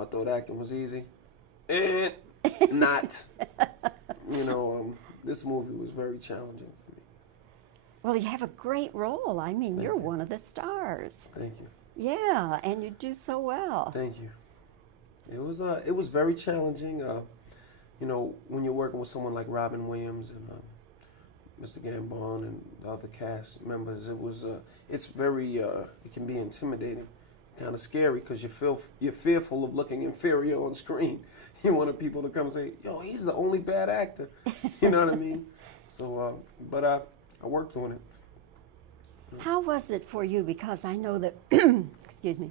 I thought acting was easy. Not. This movie was very challenging for me. Well, you have a great role. I mean, Thank you're you. one of the stars. Thank you. Yeah, and you do so well. Thank you. It was very challenging. When you're working with someone like Robin Williams and Mr. Gambon and the other cast members, it's very it can be intimidating, kind of scary because you're fearful of looking inferior on screen. You wanted people to come and say, "Yo, he's the only bad actor." You know what I mean? So, but I worked on it. How was it for you? Because I know that, excuse me.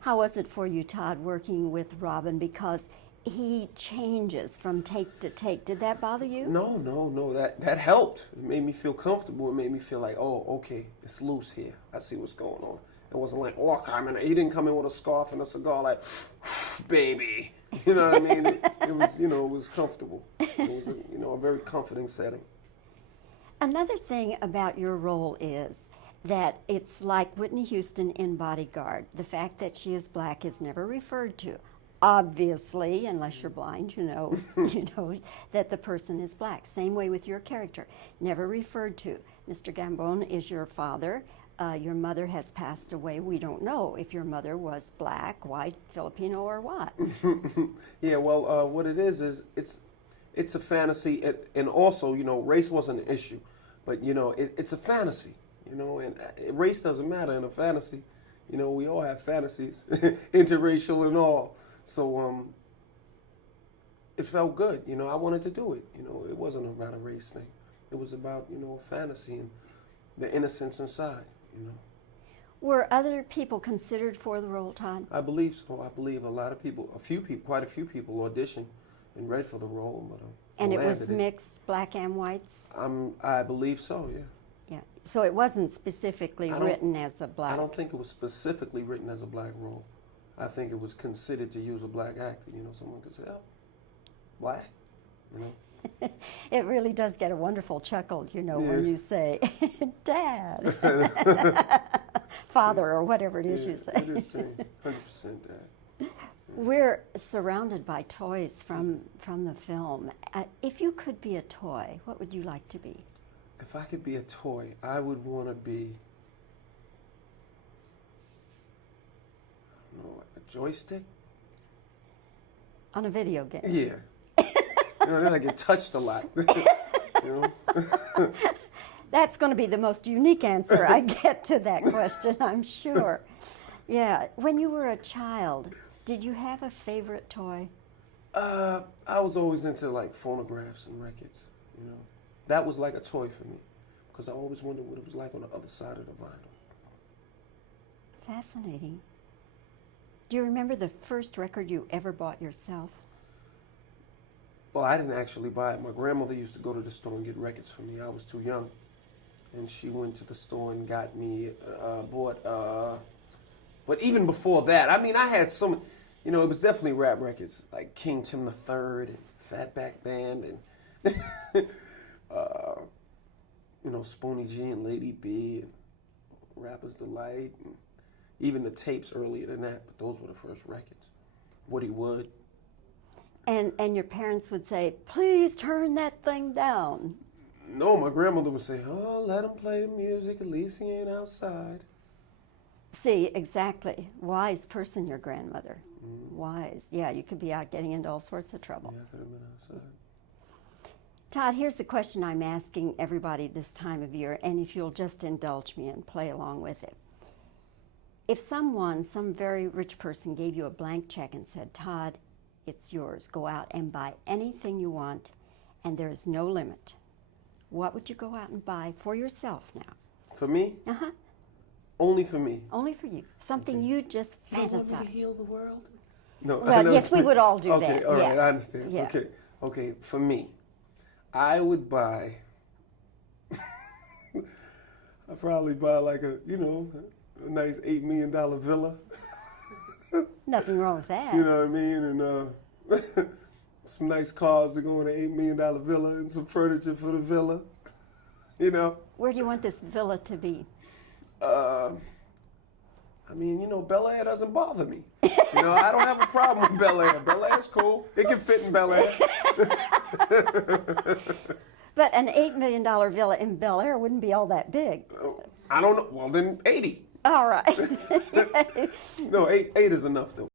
How was it for you, Todd, working with Robin? Because he changes from take to take. Did that bother you? No. That helped. It made me feel comfortable. It made me feel like, oh, okay, it's loose here. I see what's going on. It wasn't like, look, he didn't come in with a scarf and a cigar like, baby. You know what I mean? It was, it was comfortable. It was, a very comforting setting. Another thing about your role is that it's like Whitney Houston in Bodyguard. The fact that she is black is never referred to. Obviously, unless you're blind, you know that the person is black. Same way with your character, never referred to. Mr. Gambon is your father. Your mother has passed away. We don't know if your mother was black, white, Filipino, or what. Yeah, well, what it is it's a fantasy, and also, race wasn't an issue, but it's a fantasy, and race doesn't matter in a fantasy. We all have fantasies, interracial and all. So it felt good. I wanted to do it. It wasn't about a race thing. It was about a fantasy and the innocence inside. Were other people considered for the role, Todd? I believe so. I believe a lot of people, quite a few people auditioned and read for the role, but and it was mixed, black and whites? I believe so, yeah. Yeah. So it wasn't specifically written as a black? I don't think it was specifically written as a black role. I think it was considered to use a black actor. Someone could say, oh, black, It really does get a wonderful chuckle, when you say, Dad, Father, or whatever it is you say. It is strange, 100% Dad. We're surrounded by toys from the film. If you could be a toy, what would you like to be? If I could be a toy, I would want to be, I don't know, like a joystick? On a video game? Yeah. Then I get touched a lot. That's going to be the most unique answer I get to that question, I'm sure. Yeah. When you were a child, did you have a favorite toy? I was always into like phonographs and records, That was like a toy for me because I always wondered what it was like on the other side of the vinyl. Fascinating. Do you remember the first record you ever bought yourself? Well, I didn't actually buy it. My grandmother used to go to the store and get records for me. I was too young. And she went to the store and got me, but even before that, I had some, it was definitely rap records, like King Tim III and Fatback Band and, Spoonie G and Lady B and Rapper's Delight, and even the tapes earlier than that, but those were the first records. Woody Wood. And your parents would say, please turn that thing down. No, my grandmother would say, oh, let him play the music, at least he ain't outside. See, exactly. Wise person, your grandmother. Mm-hmm. Wise. Yeah, you could be out getting into all sorts of trouble. Yeah, I could have been outside. Todd, here's the question I'm asking everybody this time of year, and if you'll just indulge me and play along with it. If some very rich person gave you a blank check and said, Todd, it's yours, go out and buy anything you want, and there is no limit, what would you go out and buy for yourself now? For me? Uh-huh. Only for me. Only for you. Something you just fantasize. You want me to heal the world? No. Well, yes, we would all do that. Okay, all right, I understand. Yeah. Okay, for me, I would buy, I'd probably buy like a nice $8 million villa. Nothing wrong with that. You know what I mean? And some nice cars to go in an $8 million villa and some furniture for the villa. Where do you want this villa to be? I mean, you know, Bel Air doesn't bother me. You know, I don't have a problem with Bel Air. Bel Air's cool. It can fit in Bel Air. But an $8 million villa in Bel Air wouldn't be all that big. I don't know. Well, then 80. All right. No, eight is enough though.